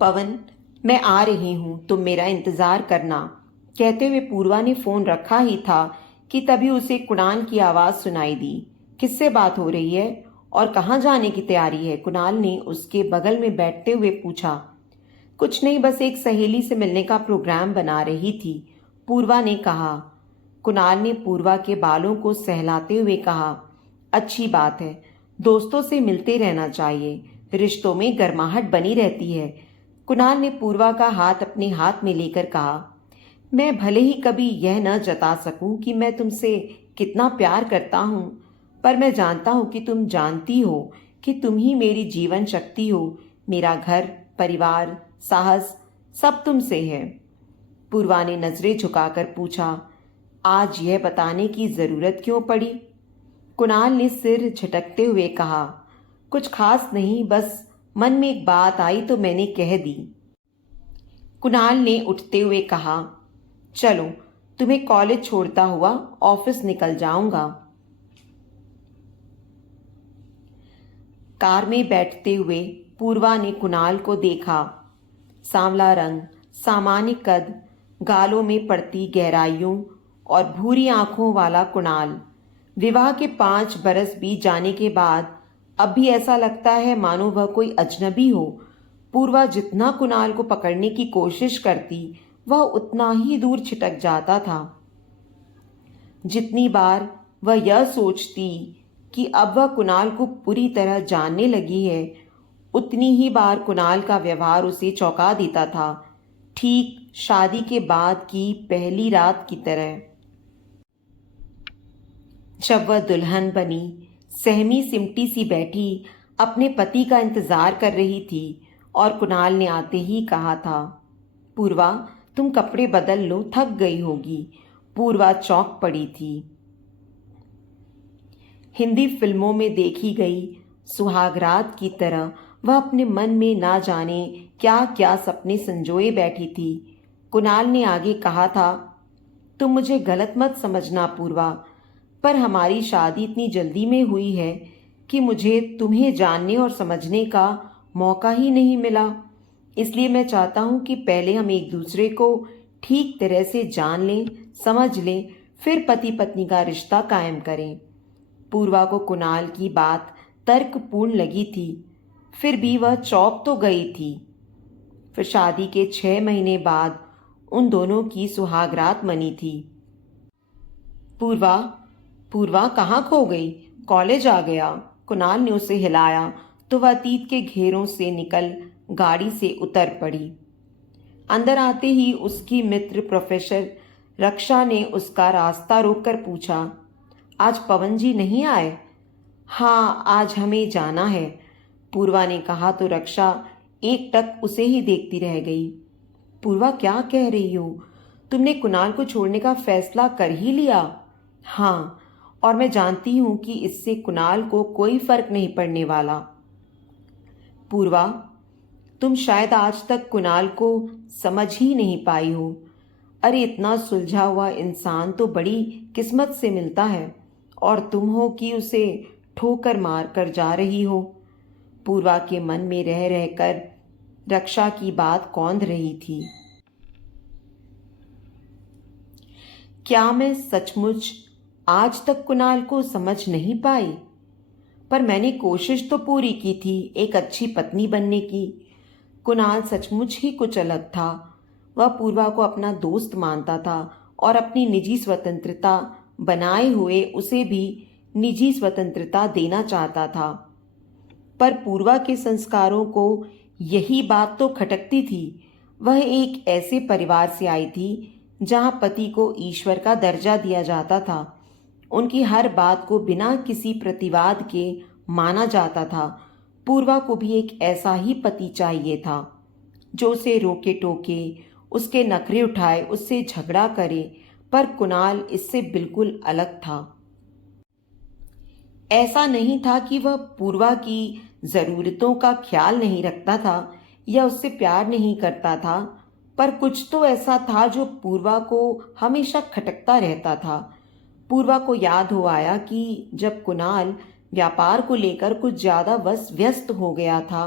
पवन, मैं आ रही हूँ, तुम मेरा इंतज़ार करना। कहते हुए पूर्वा ने फ़ोन रखा ही था कि तभी उसे कुणाल की आवाज़ सुनाई दी। किससे बात हो रही है और कहाँ जाने की तैयारी है? कुणाल ने उसके बगल में बैठते हुए पूछा। कुछ नहीं, बस एक सहेली से मिलने का प्रोग्राम बना रही थी, पूर्वा ने कहा। कुणाल ने पूर्वा के बालों को सहलाते हुए कहा, अच्छी बात है, दोस्तों से मिलते रहना चाहिए, रिश्तों में गर्माहट बनी रहती है। कुणाल ने पूर्वा का हाथ अपने हाथ में लेकर कहा, मैं भले ही कभी यह न जता सकूं कि मैं तुमसे कितना प्यार करता हूं, पर मैं जानता हूं कि तुम जानती हो कि तुम ही मेरी जीवन शक्ति हो। मेरा घर, परिवार, साहस सब तुमसे है। पूर्वा ने नजरें झुकाकर पूछा, आज यह बताने की जरूरत क्यों पड़ी? कुणाल ने सिर झटकते हुए कहा, कुछ खास नहीं, बस मन में एक बात आई तो मैंने कह दी। कुणाल ने उठते हुए कहा, चलो, तुम्हें कॉलेज छोड़ता हुआ ऑफिस निकल जाऊंगा। कार में बैठते हुए पूर्वा ने कुणाल को देखा। सांवला रंग, सामान्य कद, गालों में पड़ती गहराइयों और भूरी आंखों वाला कुणाल। विवाह के 5 बरस बीत जाने के बाद अब भी ऐसा लगता है मानो वह कोई अजनबी हो। पूर्वा जितना कुणाल को पकड़ने की कोशिश करती, वह उतना ही दूर छिटक जाता था। जितनी बार वह यह सोचती कि अब वह कुणाल को पूरी तरह जानने लगी है, उतनी ही बार कुणाल का व्यवहार उसे चौंका देता था, ठीक शादी के बाद की पहली रात की तरह। जब वह दुल्हन बनी, सहमी सिमटी सी बैठी अपने पति का इंतजार कर रही थी और कुणाल ने आते ही कहा था, पूर्वा, तुम कपड़े बदल लो, थक गई होगी। पूर्वा चौंक पड़ी थी। हिंदी फिल्मों में देखी गई सुहागरात की तरह वह अपने मन में ना जाने क्या क्या सपने संजोए बैठी थी। कुणाल ने आगे कहा था, तुम मुझे गलत मत समझना पूर्वा, पर हमारी शादी इतनी जल्दी में हुई है कि मुझे तुम्हें जानने और समझने का मौका ही नहीं मिला। इसलिए मैं चाहता हूं कि पहले हम एक दूसरे को ठीक तरह से जान लें, समझ लें, फिर पति पत्नी का रिश्ता कायम करें। पूर्वा को कुणाल की बात तर्कपूर्ण लगी थी, फिर भी वह चौंक तो गई थी। फिर शादी के 6 महीने बाद उन दोनों की सुहागरात मनी थी। पूर्वा, पूर्वा कहाँ खो गई? कॉलेज आ गया। कुणाल ने उसे हिलाया तो वह अतीत के घेरों से निकल गाड़ी से उतर पड़ी। अंदर आते ही उसकी मित्र प्रोफेसर रक्षा ने उसका रास्ता रोककर पूछा, आज पवन जी नहीं आए? हाँ, आज हमें जाना है, पूर्वा ने कहा तो रक्षा एक टक उसे ही देखती रह गई। पूर्वा, क्या कह रही हो? तुमने कुणाल को छोड़ने का फैसला कर ही लिया? हाँ, और मैं जानती हूं कि इससे कुणाल को कोई फर्क नहीं पड़ने वाला। पूर्वा, तुम शायद आज तक कुणाल को समझ ही नहीं पाई हो। अरे, इतना सुलझा हुआ इंसान तो बड़ी किस्मत से मिलता है, और तुम हो कि उसे ठोकर मार कर जा रही हो। पूर्वा के मन में रह रहकर रक्षा की बात कौंध रही थी। क्या मैं सचमुच आज तक कुणाल को समझ नहीं पाई? पर मैंने कोशिश तो पूरी की थी एक अच्छी पत्नी बनने की। कुणाल सचमुच ही कुछ अलग था। वह पूर्वा को अपना दोस्त मानता था और अपनी निजी स्वतंत्रता बनाए हुए उसे भी निजी स्वतंत्रता देना चाहता था। पर पूर्वा के संस्कारों को यही बात तो खटकती थी। वह एक ऐसे परिवार से आई थी जहां पति को ईश्वर का दर्जा दिया जाता था। उनकी हर बात को बिना किसी प्रतिवाद के माना जाता था। पूर्वा को भी एक ऐसा ही पति चाहिए था जो उसे रोके टोके, उसके नखरे उठाए, उससे झगड़ा करे। पर कुणाल इससे बिल्कुल अलग था। ऐसा नहीं था कि वह पूर्वा की जरूरतों का ख्याल नहीं रखता था या उससे प्यार नहीं करता था, पर कुछ तो ऐसा था जो पूर्वा को हमेशा खटकता रहता था। पूर्वा को याद हो आया कि जब कुणाल व्यापार को लेकर कुछ ज्यादा व्यस्त हो गया था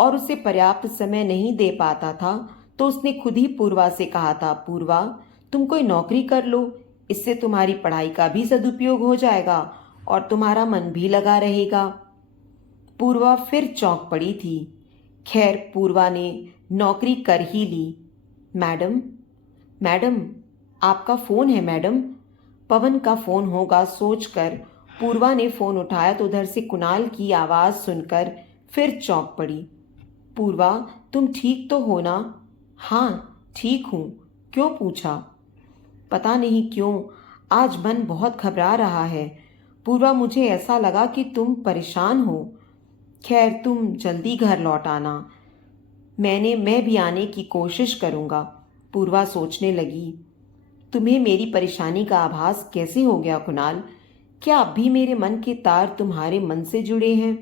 और उसे पर्याप्त समय नहीं दे पाता था तो उसने खुद ही पूर्वा से कहा था, पूर्वा तुम कोई नौकरी कर लो, इससे तुम्हारी पढ़ाई का भी सदुपयोग हो जाएगा और तुम्हारा मन भी लगा रहेगा। पूर्वा फिर चौंक पड़ी थी। खैर पूर्वा ने नौकरी कर ही ली। मैडम, मैडम, आपका फ़ोन है मैडम। पवन का फ़ोन होगा सोचकर पूर्वा ने फ़ोन उठाया तो उधर से कुणाल की आवाज़ सुनकर फिर चौंक पड़ी। पूर्वा, तुम ठीक तो हो ना? हाँ ठीक हूँ। क्यों पूछा? पता नहीं क्यों आज मन बहुत घबरा रहा है। पूर्वा, मुझे ऐसा लगा कि तुम परेशान हो। खैर तुम जल्दी घर लौट आना। मैं भी आने की कोशिश करूँगा। पूर्वा सोचने लगी, तुम्हें मेरी परेशानी का आभास कैसे हो गया कुणाल? क्या अब भी मेरे मन के तार तुम्हारे मन से जुड़े हैं?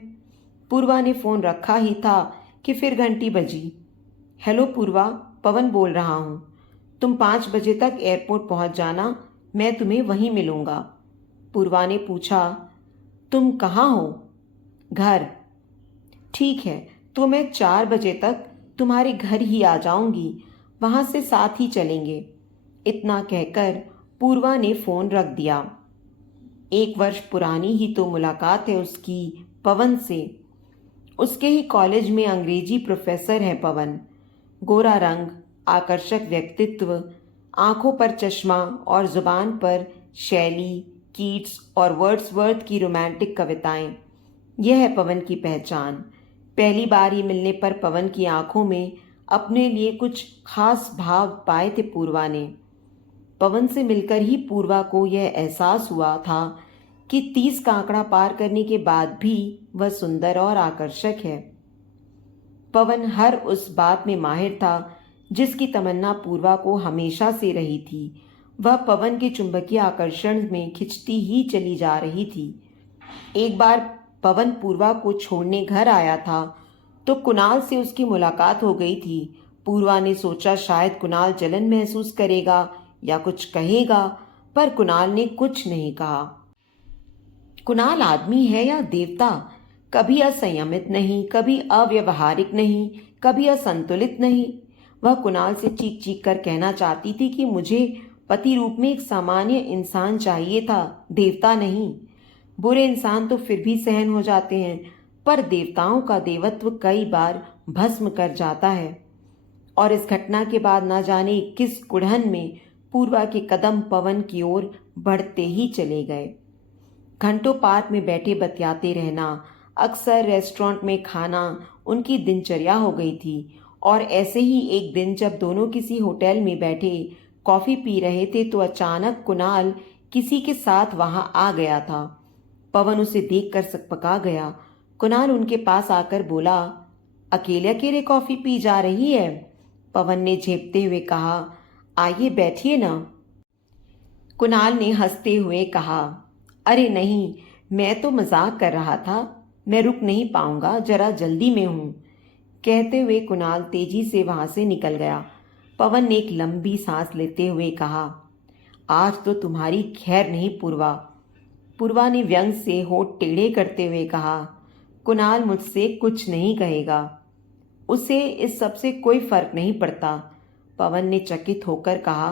पूर्वा ने फ़ोन रखा ही था कि फिर घंटी बजी। हेलो पूर्वा, पवन बोल रहा हूँ। तुम 5 बजे तक एयरपोर्ट पहुँच जाना, मैं तुम्हें वहीं मिलूँगा। पूर्वा ने पूछा, तुम कहाँ हो? घर। ठीक है, तो मैं 4 बजे तक तुम्हारे घर ही आ जाऊंगी, वहां से साथ ही चलेंगे। इतना कहकर पूर्वा ने फोन रख दिया। 1 वर्ष पुरानी ही तो मुलाकात है उसकी पवन से। उसके ही कॉलेज में अंग्रेजी प्रोफेसर है पवन। गोरा रंग, आकर्षक व्यक्तित्व, आंखों पर चश्मा और जुबान पर शैली, कीट्स और वर्ड्सवर्थ की रोमांटिक कविताएं। यह है पवन की पहचान। पहली बार ही मिलने पर पवन की आंखों में अपने लिए कुछ खास भाव पाए थे पूर्वा ने। पवन से मिलकर ही पूर्वा को यह एहसास हुआ था कि 30 का आंकड़ा पार करने के बाद भी वह सुंदर और आकर्षक है। पवन हर उस बात में माहिर था जिसकी तमन्ना पूर्वा को हमेशा से रही थी। वह पवन के चुंबकीय आकर्षण में खिंचती ही चली जा रही थी। एक बार पवन पूर्वा को छोड़ने घर आया था तो कुणाल से उसकी मुलाकात हो गई थी। पूर्वा ने सोचा शायद कुणाल जलन महसूस करेगा या कुछ कहेगा, पर कुणाल ने कुछ नहीं कहा। कुणाल आदमी है या देवता? कभी असंयमित नहीं, कभी अव्यवहारिक नहीं, कभी असंतुलित नहीं। वह कुणाल से चीख चीख कर कहना चाहती थी कि मुझे पति रूप में एक सामान्य इंसान चाहिए था, देवता नहीं। बुरे इंसान तो फिर भी सहन हो जाते हैं, पर देवताओं का देवत्व कई बार भस्म कर जाता है। और इस घटना के बाद ना जाने किस कुढ़न में पूर्वा के कदम पवन की ओर बढ़ते ही चले गए। घंटों पार्क में बैठे बतियाते रहना, अक्सर रेस्टोरेंट में खाना उनकी दिनचर्या हो गई थी। और ऐसे ही एक दिन जब दोनों किसी होटल में बैठे कॉफ़ी पी रहे थे तो अचानक कुणाल किसी के साथ वहां आ गया था। पवन उसे देखकर सकपका गया। कुणाल उनके पास आकर बोला, अकेले अकेले कॉफ़ी पी जा रही है? पवन ने झेपते हुए कहा, आइए बैठिए ना। कुणाल ने हंसते हुए कहा, अरे नहीं, मैं तो मजाक कर रहा था, मैं रुक नहीं पाऊंगा, जरा जल्दी में हूं। कहते हुए कुणाल तेजी से वहां से निकल गया। पवन ने एक लंबी सांस लेते हुए कहा, आज तो तुम्हारी खैर नहीं पूर्वा। पूर्वा ने व्यंग से होठ टेढ़े करते हुए कहा, कुणाल मुझसे कुछ नहीं कहेगा, उसे इस सब से कोई फर्क नहीं पड़ता। पवन ने चकित होकर कहा,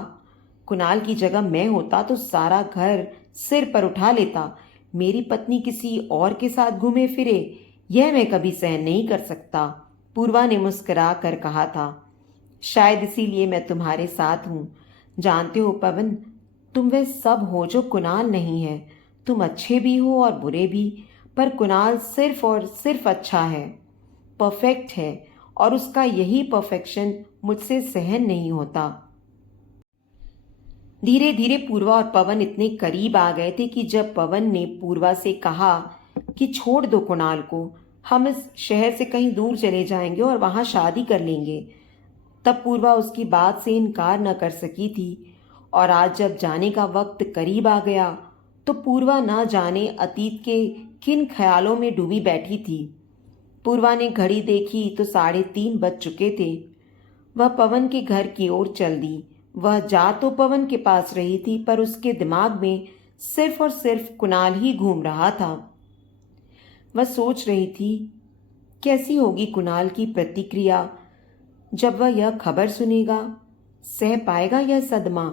कुणाल की जगह मैं होता तो सारा घर सिर पर उठा लेता। मेरी पत्नी किसी और के साथ घूमे फिरे, यह मैं कभी सहन नहीं कर सकता। पूर्वा ने मुस्कुरा कर कहा था, शायद इसीलिए मैं तुम्हारे साथ हूँ। जानते हो पवन, तुम वह सब हो जो कुणाल नहीं है। तुम अच्छे भी हो और बुरे भी, पर कुणाल सिर्फ और सिर्फ अच्छा है, परफेक्ट है, और उसका यही परफेक्शन मुझसे सहन नहीं होता। धीरे धीरे पूर्वा और पवन इतने करीब आ गए थे कि जब पवन ने पूर्वा से कहा कि छोड़ दो कुणाल को, हम इस शहर से कहीं दूर चले जाएंगे और वहां शादी कर लेंगे, तब पूर्वा उसकी बात से इनकार न कर सकी थी। और आज जब जाने का वक्त करीब आ गया तो पूर्वा ना जाने अतीत के किन ख्यालों में डूबी बैठी थी। पूर्वा ने घड़ी देखी तो 3:30 बज चुके थे। वह पवन के घर की ओर चल दी। वह जा तो पवन के पास रही थी, पर उसके दिमाग में सिर्फ और सिर्फ कुणाल ही घूम रहा था। वह सोच रही थी कैसी होगी कुणाल की प्रतिक्रिया जब वह यह खबर सुनेगा? सह पाएगा यह सदमा?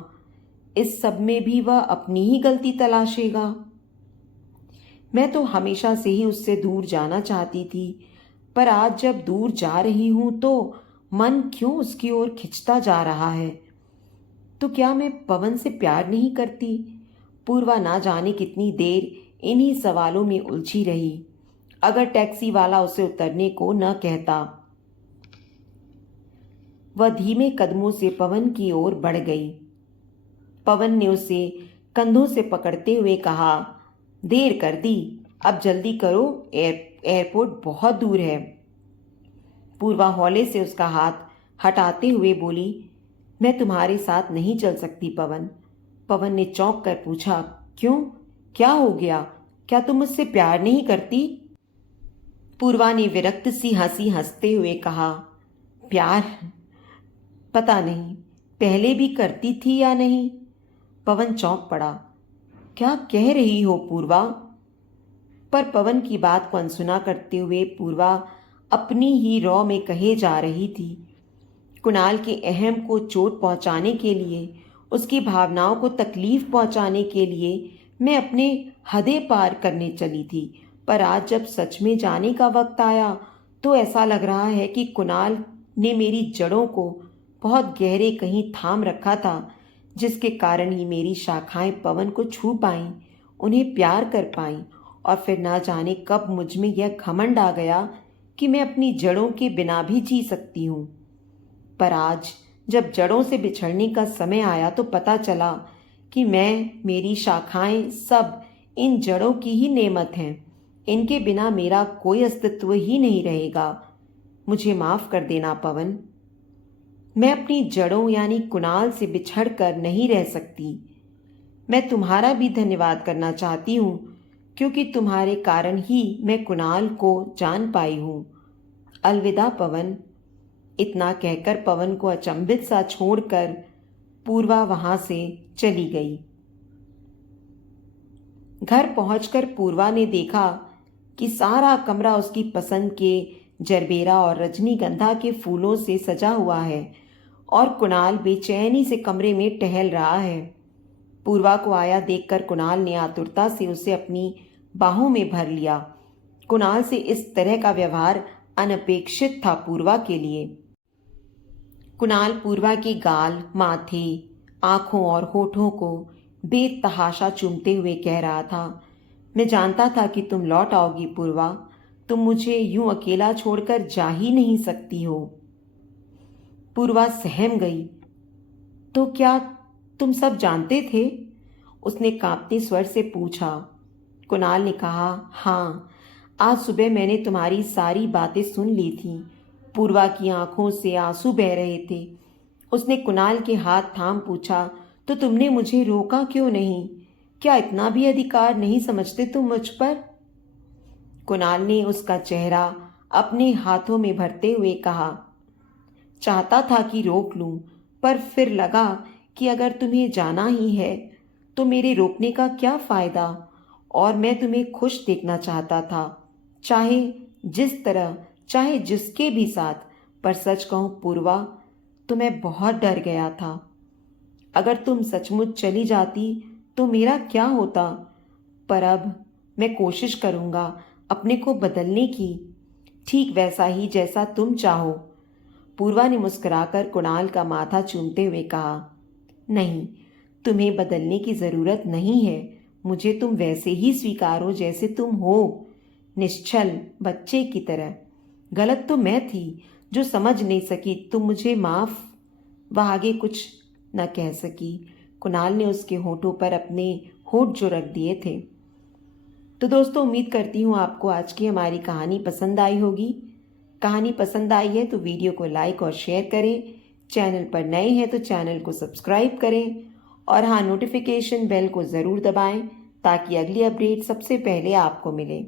इस सब में भी वह अपनी ही गलती तलाशेगा। मैं तो हमेशा से ही उससे दूर जाना चाहती थी, पर आज जब दूर जा रही हूं तो मन क्यों उसकी ओर खिंचता जा रहा है। तो क्या मैं पवन से प्यार नहीं करती? पूर्वा ना जाने कितनी देर इन्हीं सवालों में उलझी रही। अगर टैक्सी वाला उसे उतरने को न कहता। वह धीमे कदमों से पवन की ओर बढ़ गई। पवन ने उसे कंधों से पकड़ते हुए कहा, देर कर दी, अब जल्दी करो, एयरपोर्ट बहुत दूर है। पूर्वा हौले से उसका हाथ हटाते हुए बोली, मैं तुम्हारे साथ नहीं चल सकती पवन। पवन ने चौंक कर पूछा, क्यों? क्या हो गया? क्या तुम मुझसे प्यार नहीं करती? पूर्वा ने विरक्त सी हंसी हंसते हुए कहा, प्यार? पता नहीं, पहले भी करती थी या नहीं। पवन चौंक पड़ा। क्या कह रही हो पूर्वा? पर पवन की बात को अनसुना करते हुए पूर्वा अपनी ही रौ में कहे जा रही थी। कुणाल के अहम को चोट पहुंचाने के लिए, उसकी भावनाओं को तकलीफ पहुंचाने के लिए मैं अपने हदें पार करने चली थी। पर आज जब सच में जाने का वक्त आया तो ऐसा लग रहा है कि कुणाल ने मेरी जड़ों को बहुत गहरे कहीं थाम रखा था, जिसके कारण ही मेरी शाखाएं पवन को छू पाईं, उन्हें प्यार कर पाईं, और फिर ना जाने कब मुझ में यह घमंड आ गया कि मैं अपनी जड़ों के बिना भी जी सकती हूँ। पर आज जब जड़ों से बिछड़ने का समय आया तो पता चला कि मैं, मेरी शाखाएं सब इन जड़ों की ही नेमत हैं। इनके बिना मेरा कोई अस्तित्व ही नहीं रहेगा। मुझे माफ कर देना पवन। मैं अपनी जड़ों यानी कुणाल से बिछड़ कर नहीं रह सकती। मैं तुम्हारा भी धन्यवाद करना चाहती हूँ, क्योंकि तुम्हारे कारण ही मैं कुणाल को जान पाई हूँ। अलविदा पवन। इतना कहकर पवन को अचंभित सा छोड़कर पूर्वा वहां से चली गई। घर पहुंचकर पूर्वा ने देखा कि सारा कमरा उसकी पसंद के जरबेरा और रजनीगंधा के फूलों से सजा हुआ है और कुणाल बेचैनी से कमरे में टहल रहा है। पूर्वा को आया देखकर कुणाल ने आतुरता से उसे अपनी बाहों में भर लिया। कुणाल से इस तरह का व्यवहार अनपेक्षित था पूर्वा के लिए। कुणाल पूर्वा के गाल, माथे, आंखों और होठों को बेतहाशा चूमते हुए कह रहा था, मैं जानता था कि तुम लौट आओगी पूर्वा। तुम मुझे यूं अकेला छोड़कर जा ही नहीं सकती हो। पूर्वा सहम गई। तो क्या तुम सब जानते थे? उसने कांपते स्वर से पूछा। कुणाल ने कहा, हाँ, आज सुबह मैंने तुम्हारी सारी बातें सुन ली थी। पूर्वा की आंखों से आंसू बह रहे थे। उसने कुणाल के हाथ थाम पूछा, तो तुमने मुझे रोका क्यों नहीं? क्या इतना भी अधिकार नहीं समझते तुम मुझ पर? कुणाल ने उसका चेहरा अपने हाथों में भरते हुए कहा, चाहता था कि रोक लूं, पर फिर लगा कि अगर तुम्हें जाना ही है तो मेरे रोकने का क्या फायदा। और मैं तुम्हें खुश देखना चाहता था, चाहे जिस तरह, चाहे जिसके भी साथ। पर सच कहूं पूर्वा, तो मैं बहुत डर गया था। अगर तुम सचमुच चली जाती तो मेरा क्या होता। पर अब मैं कोशिश करूंगा अपने को बदलने की, ठीक वैसा ही जैसा तुम चाहो। पूर्वा ने मुस्कुराकर कुणाल का माथा चूमते हुए कहा, नहीं, तुम्हें बदलने की जरूरत नहीं है। मुझे तुम वैसे ही स्वीकारो जैसे तुम हो, निश्चल बच्चे की तरह। गलत तो मैं थी जो समझ नहीं सकी। तुम मुझे माफ। वह आगे कुछ न कह सकी। कुणाल ने उसके होठों पर अपने होठ जो रख दिए थे। तो दोस्तों, उम्मीद करती हूँ आपको आज की हमारी कहानी पसंद आई होगी। कहानी पसंद आई है तो वीडियो को लाइक और शेयर करें। चैनल पर नए हैं तो चैनल को सब्सक्राइब करें और हाँ, नोटिफिकेशन बेल को ज़रूर दबाएं ताकि अगली अपडेट सबसे पहले आपको मिले।